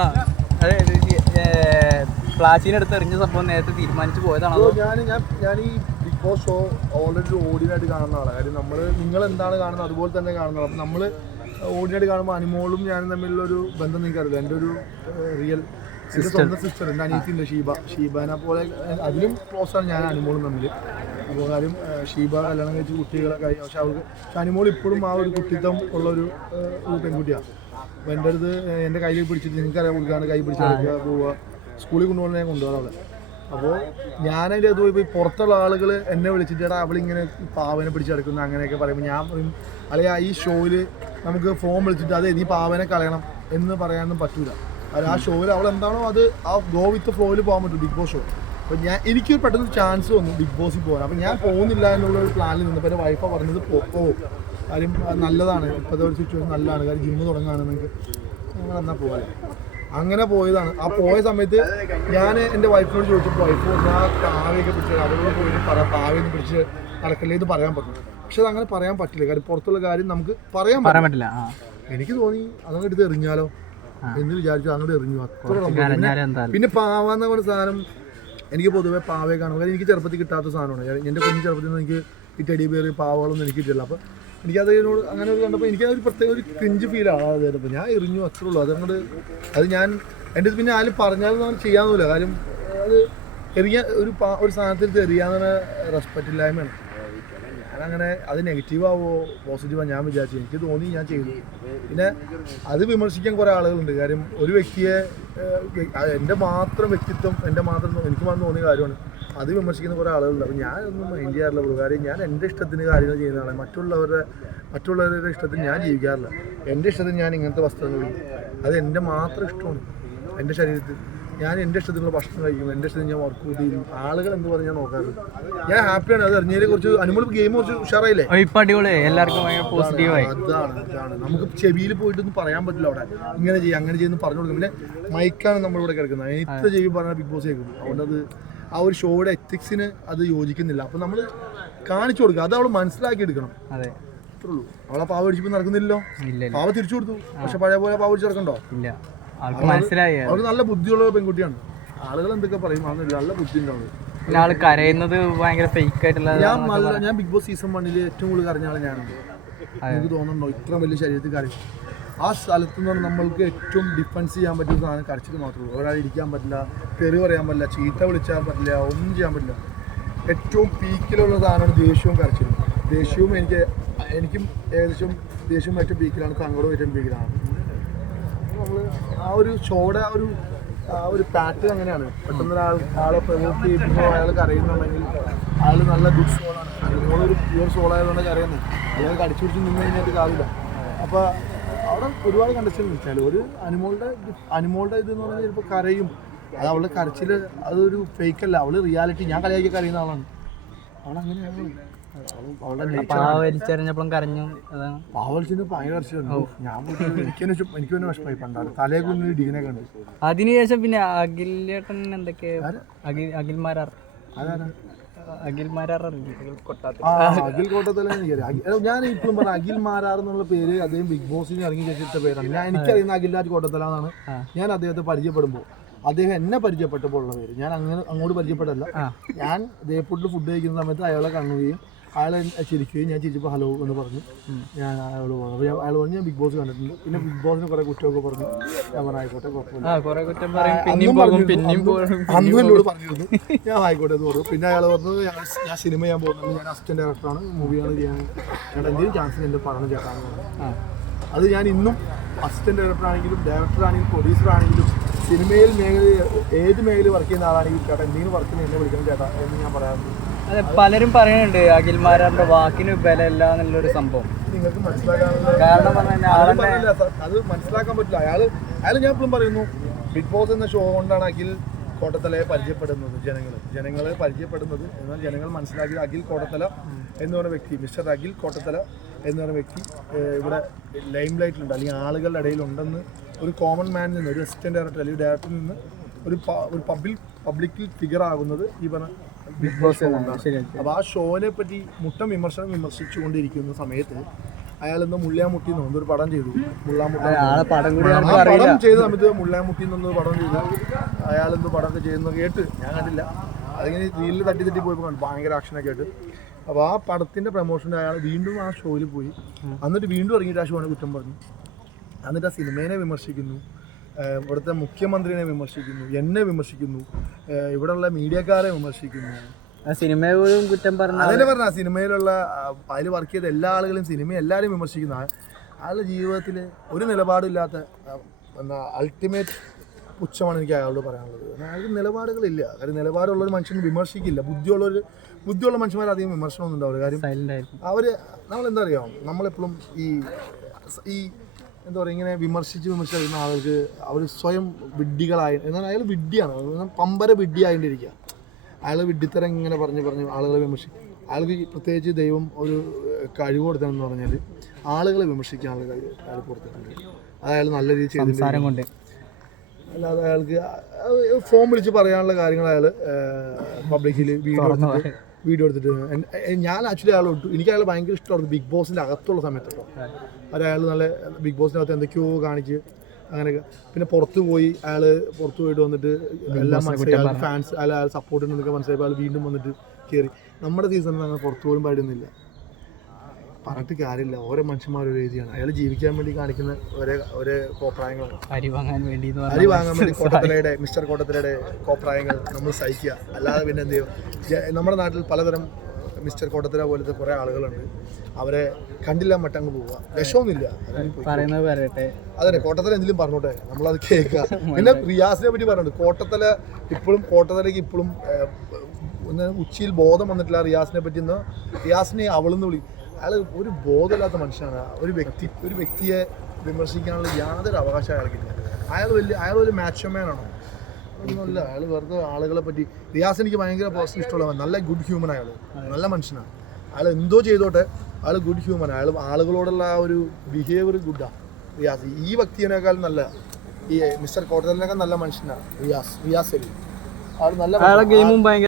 ആ അതെ പ്ലാച്ചിനെടുത്ത് എറിഞ്ഞ സംഭവം നേരത്തെ തീരുമാനിച്ചു പോയതാണോ ഞാൻ ഞാൻ ഞാൻ ഈ ബിഗ് ബോസ് ഷോ ഓൾറെഡി ഓഡിയനായിട്ട് കാണുന്ന ആളാണ് കാര്യം നമ്മൾ നിങ്ങൾ എന്താണ് കാണുന്നത്? അതുപോലെ തന്നെ കാണുന്നത് അപ്പം നമ്മൾ ഓഡിയനായിട്ട് കാണുമ്പോൾ അനിമോളും ഞാനും തമ്മിലുള്ള ഒരു ബന്ധം നിങ്ങൾക്ക് അറിയില്ല എന്റെ ഒരു റിയൽ സിസ്റ്റർ സ്വന്തം സിസ്റ്റർ എന്റെ അനിയത്തിന്റെ ഷീബ. ഷീബാനെ പോലെ അതിലും ക്ലോസ് ആണ് ഞാൻ അനിമോളും തമ്മിൽ അപ്പോൾ കാര്യം ഏഹ്, ഷീബ കല്യാണം കഴിച്ച് കുട്ടികളൊക്കെ ആയി. പക്ഷെ അവർക്ക് ഷാനിമോൾ ഇപ്പോഴും ആ ഒരു കുട്ടിത്തം ഉള്ള ഒരു പെൺകുട്ടിയാണ്. അപ്പോൾ എന്റെ അടുത്ത് എന്റെ കയ്യിൽ പിടിച്ചിട്ട് നിങ്ങൾക്കറിയാം കൊടുക്കാണ് കൈ പിടിച്ചെടുക്കുക പോവുക. സ്കൂളിൽ കൊണ്ടുപോകണം ഞാൻ കൊണ്ടുപോകാം അവിടെ. അപ്പോൾ ഞാനതിന്റെ അത് പോയി പുറത്തുള്ള ആളുകൾ എന്നെ വിളിച്ചിട്ട് എടാ അവളിങ്ങനെ പാവനെ പിടിച്ചെടുക്കുന്നു അങ്ങനെയൊക്കെ പറയുമ്പോൾ ഞാൻ പറയും അല്ലെങ്കിൽ ഈ ഷോയിൽ നമുക്ക് ഫോൺ വിളിച്ചിട്ട് അതെ നീ പാവനെ കളയണം എന്ന് പറയാനൊന്നും പറ്റൂല. അത് ആ ഷോയിൽ അവൾ എന്താണോ അത് ആ ഗോ വിത്ത് ഫ്ലോയിൽ പോകാൻ പറ്റും ബിഗ് ബോസ് ഷോ. അപ്പോൾ ഞാൻ എനിക്ക് പെട്ടെന്ന് ചാൻസ് വന്നു ബിഗ് ബോസിൽ പോകാൻ. അപ്പോൾ ഞാൻ പോകുന്നില്ല എന്നുള്ള ഒരു പ്ലാനിൽ നിന്നപ്പോൾ എന്റെ വൈഫ പറഞ്ഞത് പോ. കാര്യം നല്ലതാണ്. ഇപ്പോഴത്തെ ഒരു സിറ്റുവേഷൻ നല്ലതാണ്. കാര്യം ജിമ്മ് തുടങ്ങുകയാണ് നിങ്ങൾക്ക് ഞങ്ങൾ എന്നാൽ പോകാം അങ്ങനെ പോയതാണ്. ആ പോയ സമയത്ത് ഞാൻ എന്റെ വൈഫിനോട് ചോദിച്ചു വൈഫ് ആ കാവയൊക്കെ പിടിച്ച് അവരോട് പോയിട്ട് പറയാം പാവയൊന്നും പിടിച്ച് നടക്കല്ലേ എന്ന് പറയാൻ പറ്റും പക്ഷെ അത് അങ്ങനെ പറയാൻ പറ്റില്ല. കാര്യം പുറത്തുള്ള കാര്യം നമുക്ക് പറയാൻ പറയാൻ പറ്റില്ല. എനിക്ക് തോന്നി അതങ്ങ് എടുത്ത് എറിഞ്ഞാലോ എന്ന് വിചാരിച്ചു. അങ്ങോട്ട് എറിഞ്ഞു. അത്ര. പിന്നെ- പാവാന്ന പറഞ്ഞ സാധനം എനിക്ക് പൊതുവെ പാവയെ കാണും. കാര്യം എനിക്ക് ചെറുപ്പത്തിൽ കിട്ടാത്ത സാധനമാണ്. എന്റെ കുഞ്ഞു ചെറുപ്പത്തിൽ നിന്ന് എനിക്ക് ഈ ടെഡി ബിയർ പാവകളൊന്നും എനിക്ക് കിട്ടില്ല അപ്പോൾ എനിക്കതിനോട് അങ്ങനെ ഒരു കണ്ടപ്പോൾ എനിക്ക് ഒരു പ്രത്യേക ഒരു ക്രിഞ്ച് ഫീലാണ് ചിലപ്പോൾ ഞാൻ എറിഞ്ഞു അത്രേ ഉള്ളൂ. അതങ്ങോട് അത് ഞാൻ എന്റെ പിന്നെ ആരും പറഞ്ഞാലും ഞാൻ ചെയ്യാമെന്നില്ല കാര്യം അത് എറിയാൻ ഒരു ഒരു സാധനത്തിൽ എറിയാന്ന് റെസ്പെക്റ്റ് ഇല്ലായ്മയാണ്. ഞാനങ്ങനെ അത് നെഗറ്റീവ് ആവോ പോസിറ്റീവാ ഞാൻ വിചാരിച്ചു. എനിക്ക് തോന്നി ഞാൻ ചെയ്തു. പിന്നെ അത് വിമർശിക്കാൻ കുറേ ആളുകളുണ്ട്. കാര്യം ഒരു വ്യക്തിയെ എന്റെ മാത്രം വ്യക്തിത്വം എന്റെ മാത്രം എനിക്ക് മാത്രം തോന്നിയ കാര്യമാണ്. അത് വിമർശിക്കുന്ന കുറേ ആളുകളുണ്ട്. അപ്പോൾ ഞാനൊന്നും മൈൻഡ് ചെയ്യാറില്ല ബ്രോ. കാര്യം ഞാൻ എന്റെ ഇഷ്ടത്തിന് കാര്യങ്ങൾ ചെയ്യുന്നതാണ് മറ്റുള്ളവരുടെ മറ്റുള്ളവരുടെ ഇഷ്ടത്തിന് ഞാൻ ജീവിക്കാറില്ല. എന്റെ ഇഷ്ടത്തിന് ഞാൻ ഇങ്ങനത്തെ വസ്ത്രങ്ങൾ അത് എന്റെ മാത്രം ഇഷ്ടമാണ്. എന്റെ ശരീരത്തിൽ. ഞാൻ എന്റെ ഇഷ്ടത്തിനുള്ള ഭക്ഷണം കഴിക്കും. എന്റെ ഇഷ്ടത്തിന് ഞാൻ വർക്ക് ചെയ്യും. ആളുകൾ എന്ത് പറഞ്ഞാൽ ഞാൻ ഞാൻ ഹാപ്പിയാണ് അത് അറിഞ്ഞതിനെ കുറിച്ച് അനുമോൾ ഗെയിം കുറച്ച് ഉഷാറായില്ലേ? ഇപ്പൊ അടിപൊളി എല്ലാവർക്കും പോസിറ്റീവായി അതാണ് അതാണ് നമുക്ക് ചെവിയിൽ പോയിട്ടൊന്നും പറയാൻ പറ്റില്ല അവിടെ. ഇങ്ങനെ ചെയ്യും അങ്ങനെ ചെയ്യുന്നു പറഞ്ഞു കൊടുക്കും. പിന്നെ മൈക്കാണ് നമ്മളിവിടെ കിടക്കുന്നത്. എത്ര ചെവി പറഞ്ഞാൽ ബിഗ് ബോസ് കേൾക്കും. അതുകൊണ്ട് അത് ആ ഒരു ഷോയുടെ എത്തിക്സിന് അത് യോജിക്കുന്നില്ല. അപ്പം നമ്മൾ കാണിച്ചു കൊടുക്കുക അത് അവൾ മനസ്സിലാക്കി എടുക്കണം. അതെ. അത്രേ ഉള്ളൂ. അവളെ പാവ അടിച്ചപ്പോൾ നടക്കുന്നില്ലല്ലോ. പാവ തിരിച്ചു കൊടുത്തു. പക്ഷെ പഴയ പോലെ പാവ അടിച്ചു നടക്കണ്ടോ? ഇല്ല. മനസ്സിലായി. നല്ല ബുദ്ധിയുള്ള പെൺകുട്ടിയാണ്. ആളുകൾ എന്തൊക്കെ പറയും? അതൊന്നുമില്ല നല്ല ബുദ്ധി ഉണ്ടാവും ആൾ കരയുന്നത് ഭയങ്കര ഫേക്ക് ആയിട്ടുള്ള ഞാൻ നല്ല ഞാൻ ബിഗ് ബോസ് സീസൺ വണ്ണിൽ ഏറ്റവും കൂടുതൽ കരഞ്ഞ ആളെ ഞാനാണ്. എനിക്ക് തോന്നുന്നുണ്ടോ? ഇത്ര വലിയ ശരീരത്തിൽ കരയും. ആ സ്ഥലത്ത് നിന്ന് പറഞ്ഞാൽ നമ്മൾക്ക് ഏറ്റവും ഡിഫൻസ് ചെയ്യാൻ പറ്റുന്ന സാധനം കരച്ചിൽ മാത്രമേ ഉള്ളൂ. ഒരാൾ ഇരിക്കാൻ പറ്റില്ല തെറി പറയാൻ പറ്റില്ല ചീത്ത വിളിച്ചാൽ പറ്റില്ല ഒന്നും ചെയ്യാൻ പറ്റില്ല. ഏറ്റവും പീക്കിലുള്ള സാധനമാണ് ദേഷ്യവും കരച്ചിലും. ദേഷ്യവും എനിക്ക് എനിക്കും ഏകദേശം ദേഷ്യവും ഏറ്റവും പീക്കിലാണ് സങ്കടവും ഏറ്റവും പീക്കിലാണ് നമ്മൾ ആ ഒരു ഷോയുടെ ആ ഒരു ആ ഒരു പാറ്റേൺ അങ്ങനെയാണ്. പെട്ടെന്ന് ഒരാൾ ആളെ പ്രവോക്ക് ചെയ്യിപ്പിക്കുമ്പോൾ അയാൾ കരയുന്നുണ്ടെങ്കിൽ അയാൾ നല്ല ഗുഡ് സോളാണ് നിങ്ങളൊരു പ്യുവർ സോൾ ആയതുകൊണ്ട് കരയുന്നത് അയാൾ കടിച്ചു പിടിച്ച് നിന്ന് കഴിഞ്ഞാൽ കാവില്ല അപ്പോൾ അവിടെ ഒരുപാട് കണ്ടസ്റ്റൻസ് വെച്ചാൽ ഒരു അനുമോളുടെ അനുമോളുടെ ഇത് പറഞ്ഞാൽ ചിലപ്പോൾ കരയും. അത് അവളുടെ കരച്ചിൽ അതൊരു ഫേക്കല്ല അവൾ റിയാലിറ്റി ഞാൻ കളിയാക്കി കരയുന്ന ആളാണ്. അവളങ്ങനെയാണ്. വലിച്ചെറിഞ്ഞപ്പോഴും കരഞ്ഞു. ഭയങ്കര ഞാൻ എനിക്ക് എനിക്ക് തന്നെ പണ്ടാണ്. തലയെ കുഞ്ഞ് ഡിഗിനെ കണ്ടു. അതിനുശേഷം പിന്നെ അഖിലേട്ടൻ എന്തൊക്കെ? അഖിൽ അഖിൽമാരാർ കോട്ടത്തല ഞാൻ ഇപ്പോഴും അഖിൽ മാരാർ എന്നുള്ള പേര് അദ്ദേഹം ബിഗ് ബോസിന് ഇറങ്ങി ചേച്ചിട്ട പേരാണ്. ഞാൻ എനിക്കറിയുന്ന അഖിൽരാജ് കോട്ടത്തലാന്നാണ് ഞാൻ അദ്ദേഹത്തെ പരിചയപ്പെടുമ്പോൾ. അദ്ദേഹം എന്നെ പരിചയപ്പെട്ടപ്പോൾ ഉള്ള പേര്. ഞാൻ അങ്ങനെ അങ്ങോട്ട് പരിചയപ്പെട്ടല്ല ഞാൻ ദേപ്പൂട്ടിൽ ഫുഡ് കഴിക്കുന്ന സമയത്ത് അയാളെ കാണുകയും അയാളെ ചിരിക്കുകയും ഞാൻ ചിരിച്ചപ്പോൾ ഹലോ എന്ന് പറഞ്ഞു. ഞാൻ അയാളോട് പറഞ്ഞു. അപ്പോൾ അയാൾ പറഞ്ഞു ഞാൻ ബിഗ് ബോസ് കണ്ടിട്ടുണ്ട്. പിന്നെ ബിഗ് ബോസിന് കുറേ കുറ്റമൊക്കെ പറഞ്ഞു. ഞാൻ പറഞ്ഞു ആയിക്കോട്ടെ കുഴപ്പമില്ല. അന്നും എന്നോട് പറഞ്ഞിരുന്നു. ഞാൻ ആയിക്കോട്ടെ എന്ന് പറഞ്ഞു. പിന്നെ അയാൾ പറഞ്ഞത് ഞാൻ ഞാൻ സിനിമ ഞാൻ പോകുന്നുണ്ട് ഞാൻ അസിസ്റ്റന്റ് ഡയറക്ടറാണ് മൂവിയാണ് ചെയ്യാൻ. ചേട്ടാ എന്തെങ്കിലും ചാൻസ് എന്റെ പറഞ്ഞു ചേട്ടാന്ന് പറഞ്ഞു. അത് ഞാൻ ഇന്നും അസിസ്റ്റന്റ് ഡയറക്ടർ ആണെങ്കിലും ഡയറക്ടർ ആണെങ്കിലും പ്രൊഡ്യൂസർ ആണെങ്കിലും സിനിമയിൽ മേഖല ഏത് മേഖലയിൽ വർക്ക് ചെയ്യുന്ന ആളാണെങ്കിലും ചേട്ടാ എന്തെങ്കിലും വർക്കിന് എന്നെ വിളിക്കണം ചേട്ടാ എന്ന് ഞാൻ പറയാറുണ്ട്. അതെ പലരും പറയുന്നുണ്ട് അഖിൽമാരാറിന്റെ വാക്കിന് ബലമില്ല എന്നുള്ളൊരു സംഭവം. നിങ്ങൾക്ക് മനസ്സിലാക്കാനുള്ള കാരണം അത് ആളെ അത് മനസ്സിലാക്കാൻ പറ്റില്ല. അയാൾ അയാൾ ഞാൻ എപ്പോഴും പറയുന്നു ബിഗ് ബോസ് എന്ന ഷോ കൊണ്ടാണ് അഖിൽ കോട്ടത്തലയെ പരിചയപ്പെടുന്നത് ജനങ്ങൾ ജനങ്ങളെ പരിചയപ്പെടുന്നത് എന്നാൽ ജനങ്ങൾ മനസ്സിലാക്കിയത് അഖിൽ കോട്ടത്തല എന്ന് പറയുന്ന വ്യക്തി മിസ്റ്റർ അഖിൽ കോട്ടത്തല എന്ന് പറയുന്ന വ്യക്തി ഇവിടെ ലൈം ലൈറ്റിലുണ്ട് അല്ലെങ്കിൽ ആളുകളുടെ ഇടയിൽ ഉണ്ടെന്ന് ഒരു കോമൺ മാനിൽ നിന്ന് ഒരു അസിസ്റ്റന്റ് ഡയറക്ടർ അല്ലെങ്കിൽ ഡയറക്ടറിൽ നിന്ന് ഒരു ഒരു പബ്ലിക് പബ്ലിക്കിൽ ഫിഗർ ആകുന്നത് ഈ പറഞ്ഞ ബിഗ് ബോസ് അപ്പോൾ ആ ഷോനെ പറ്റി മുട്ടം വിമർശനം വിമർശിച്ചുകൊണ്ടിരിക്കുന്ന സമയത്ത് അയാൾ ഇന്ന് മുള്ളിയാമുട്ടി എന്ന് ഒരു പടം ചെയ്തു. പടം ചെയ്ത സമയത്ത് മുള്ളിയാമുട്ടി എന്നൊന്ന് പടം ചെയ്തു. അയാൾ എന്ത് പടമൊക്കെ ചെയ്യുന്ന കേട്ട് ഞാൻ കണ്ടില്ല. അതിങ്ങനെ റീലിൽ തട്ടി തട്ടി പോയപ്പോൾ കണ്ടു. ഭയങ്കര ആക്ഷനൊക്കെ ആയിട്ട് അപ്പോൾ ആ പടത്തിന്റെ പ്രൊമോഷന്റെ അയാൾ വീണ്ടും ആ ഷോയിൽ പോയി. എന്നിട്ട് വീണ്ടും ഇറങ്ങിയിട്ട് ആ ഷോനെ കുറ്റം പറഞ്ഞു. എന്നിട്ട് ആ സിനിമേനെ വിമർശിക്കുന്നു. ഇവിടുത്തെ മുഖ്യമന്ത്രിനെ വിമർശിക്കുന്നു എന്നെ വിമർശിക്കുന്നു ഇവിടെയുള്ള മീഡിയക്കാരെ വിമർശിക്കുന്നു. സിനിമയെ കുറ്റം പറഞ്ഞു അതന്നെ പറഞ്ഞ സിനിമയിലുള്ള അതിൽ വർക്ക് ചെയ്ത എല്ലാ ആളുകളും സിനിമ എല്ലാവരും വിമർശിക്കുന്ന. അയാളുടെ ജീവിതത്തിൽ ഒരു നിലപാടില്ലാത്ത എന്താ എന്നാ അൾട്ടിമേറ്റ് പുച്ഛമാണ് എനിക്ക് അയാളോട് പറയാനുള്ളത്. അയാൾക്ക് നിലപാടുകളില്ല. കാര്യം നിലപാടുള്ള ഒരു മനുഷ്യൻ വിമർശിക്കില്ല. ബുദ്ധിയുള്ളൊരു ബുദ്ധിയുള്ള മനുഷ്യന്മാർ അധികം വിമർശനമൊന്നും ഉണ്ടാവില്ല. കാര്യം അവർ നമ്മൾ നമ്മളെന്താ അറിയാം? നമ്മളെപ്പോഴും ഈ ഈ എന്താ പറയുക ഇങ്ങനെ വിമർശിച്ച് വിമർശിച്ച് വരുന്ന ആളുകൾക്ക് അവർ സ്വയം വിഡ്ഢികളായി എന്നാൽ അയാൾ വിഡ്ഢിയാണ്. പമ്പര വിഡ്ഢിയായിട്ടിരിക്കുക. അയാൾ വിഡ്ഢിത്തരം ഇങ്ങനെ പറഞ്ഞ് പറഞ്ഞ് ആളുകളെ വിമർശിക്കും. അയാൾക്ക് പ്രത്യേകിച്ച് ദൈവം ഒരു കഴിവ് കൊടുത്തതെന്ന് പറഞ്ഞാൽ ആളുകളെ വിമർശിക്കാനുള്ള കഴിവ് അയാൾ കൊടുത്തിട്ടുണ്ട്. അത് അയാൾ നല്ല രീതിയിൽ ചെയ്തിട്ടുണ്ട്. അല്ലാതെ അയാൾക്ക് ഫോം വിളിച്ച് പറയാനുള്ള കാര്യങ്ങൾ അയാൾ പബ്ലിക്കിൽ വീഡിയോ വീഡിയോ എടുത്തിട്ട്. ഞാൻ ആക്ച്വലി അയാൾ വിട്ടു. എനിക്ക് അയാൾ ഭയങ്കര ഇഷ്ടമായിരുന്നു ബിഗ് ബോസിന്റെ അകത്തുള്ള സമയത്ത് കേട്ടോ അത് അയാൾ നല്ല ബിഗ് ബോസിന്റെ അകത്ത് എന്തൊക്കെയോ കാണിച്ച് അങ്ങനെയൊക്കെ. പിന്നെ പുറത്ത് പോയി അയാൾ പുറത്ത് പോയിട്ട് വന്നിട്ട് എല്ലാം മനസ്സിലായി. ഫാൻസ് അയാൾ അയാൾ സപ്പോർട്ട് ഉണ്ടെന്നൊക്കെ മനസ്സിലായപ്പോൾ അയാൾ വീണ്ടും വന്നിട്ട് കയറി നമ്മുടെ സീസണിൽ അങ്ങനെ പുറത്ത് പോലും പാടുന്നില്ല പറഞ്ഞിട്ട് കാര്യമില്ല ഓരോ മനുഷ്യന്മാർ ഒരു രീതിയാണ് അയാൾ ജീവിക്കാൻ വേണ്ടി കാണിക്കുന്ന ഒരേ ഒരേ കോപ്രായങ്ങളാണ് അരി വാങ്ങാൻ വേണ്ടി അരി വാങ്ങാൻ വേണ്ടി കോട്ടത്തലയുടെ മിസ്റ്റർ കോട്ടത്തലയുടെ കോപ്രായങ്ങൾ നമ്മൾ സഹിക്കുക അല്ലാതെ പിന്നെ എന്ത് ചെയ്യും നമ്മുടെ നാട്ടിൽ പലതരം മിസ്റ്റർ കോട്ടത്തല പോലത്തെ കുറേ ആളുകളുണ്ട് അവരെ കണ്ടില്ല മട്ടങ്ങ് പോവുക വിഷമൊന്നുമില്ല പറയുന്നത് പറയട്ടെ അതന്നെ കോട്ടത്തല എന്തെങ്കിലും പറഞ്ഞോട്ടെ നമ്മളത് കേൾക്കുക പിന്നെ റിയാസിനെ പറ്റി പറഞ്ഞിട്ടുണ്ട് കോട്ടത്തല ഇപ്പോഴും കോട്ടത്തലയ്ക്ക് ഇപ്പോഴും ഒന്ന് ഉച്ചിയിൽ ബോധം വന്നിട്ടില്ല റിയാസിനെ പറ്റി ഒന്ന് റിയാസിനെ അവളെന്ന് വിളി അയാൾ ഒരു ബോധമില്ലാത്ത മനുഷ്യനാണ്. ഒരു വ്യക്തി ഒരു വ്യക്തിയെ വിമർശിക്കാനുള്ള യാതൊരു അവകാശം അയാൾക്കില്ല അയാൾ വലിയ അയാൾ ഒരു മാച്ചോമാനാണോ ഒന്നുമില്ല. അയാൾ വെറുതെ ആളുകളെ പറ്റി റിയാസ് എനിക്ക് ഭയങ്കര പേഴ്സണൽ ഇഷ്ടമുള്ള നല്ല ഗുഡ് ഹ്യൂമൻ അയാൾ നല്ല മനുഷ്യനാണ്. അയാൾ എന്തോ ചെയ്തോട്ടെ അയാൾ ഗുഡ് ഹ്യൂമൻ അയാൾ ആളുകളോടുള്ള ആ ഒരു ബിഹേവിയർ ഗുഡാണ് റിയാസ് ഈ വ്യക്തിയേക്കാൾ നല്ല ഈ മിസ്റ്റർ കോട്ടലിനേക്കാൾ നല്ല മനുഷ്യനാണ് റിയാസ്. റിയാസ് അലി അയാൾ നല്ല ഗെയിമും ഭയങ്കര